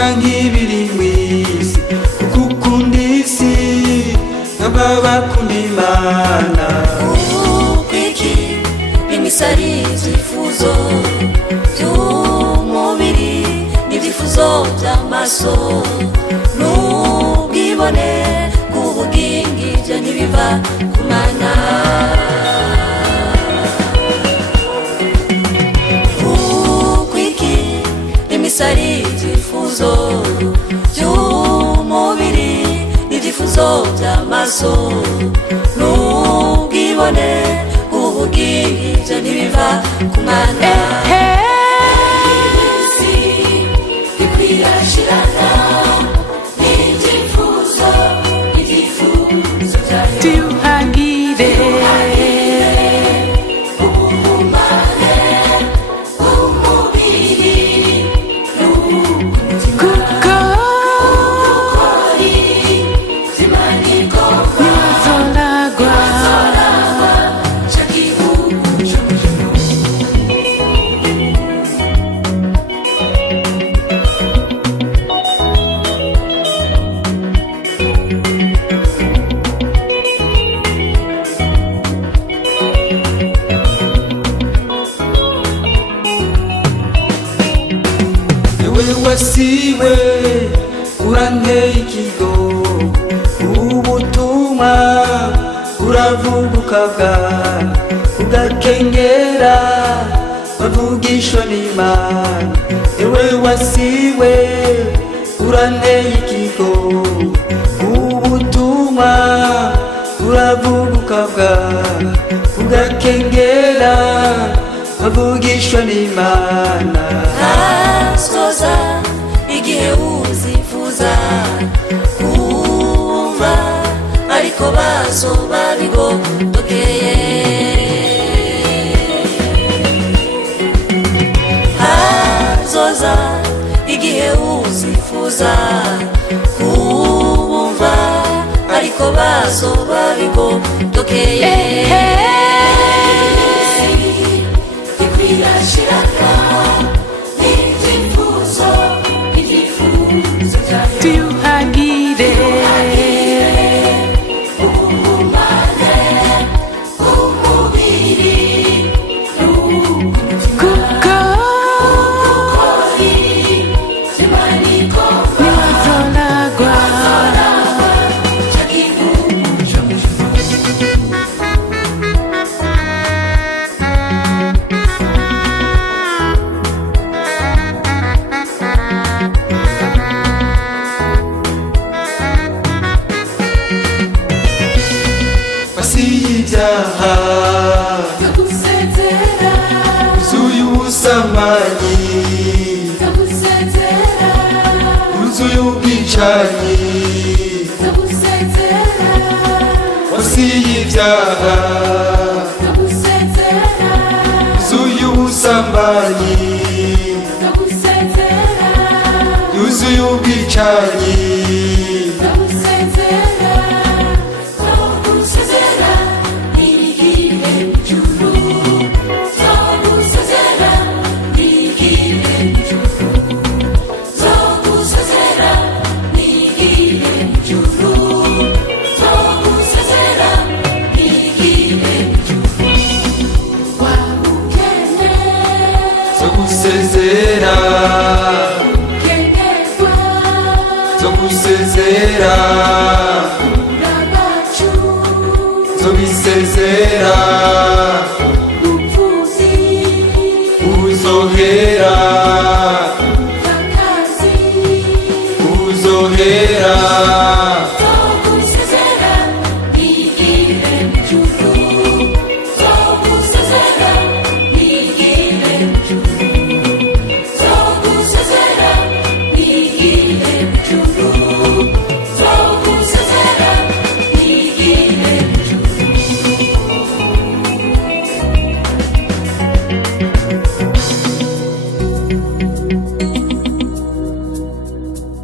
canke ibiri mw'isi, ukukunda isi nk'abakunda Imana. Ukwiki imisari ivyifuzo vy'umubiri n'ivyifuzo vy'amaso, n'ubwibone bw'ubugingi ivyo ntibiva ku Mana. Ukwiki imisari ivyifuzo vy'umubiri n'ivyifuzo vy'amaso, n'ubwibone bw'ubugingi ivyo ntibiva ku Mana. Isi ikwirashirana n'ivyifuzo vyayo, tuyuhagire ubumane bw'umubiri n'umutima, kuko ukuri vy'Imana igomba ntibazoragwa. ca gihugu c'umujuru. Ewe wasiwe uranteye ikigo, ubutumwa uravuguka bwa ugakengera bavugishwa n'Imana. Ewe wasiwe uranteye ikigo, ubutumwa uravuguka bwa ugakengera bavugishwa n'Imana. Hasoza igihe uzifuza kumva, ariko bazoba bigotokeye. Hazoza igihe uzifuza kumva, ariko bazoba bigotokeye. Ikwirashirana n'ivyifuzo vyayo, tuyuhagire ubumane bw'umubiri n'umutima, kuko ukuri vy'Imana igomba ntibazoragwa. ca gihugu c'umujuru. Wasiye ibyaha Ndagusezera, uzuye ubusambanyi, ndagusezera, uzuye ubwicanyi. ndagusezera, Wasiye ibyaha ndagusezera, uzuye ubusambanyi, ndagusezera, yuzuye ubwicanyi. ndagusezera, ndagusezera, n'igihe cy'ijuru, ndagusezera, n'igihe cy'ijuru, ndagusezera, n'igihe cy'ijuru, ndagusezera, n'igihe cy'ijuru. Wabukene, Zo gusezera, ukenerwa, zo gusezera, urabacu, zo bisezera, upfuzi, uzohera, akazi, uzohera.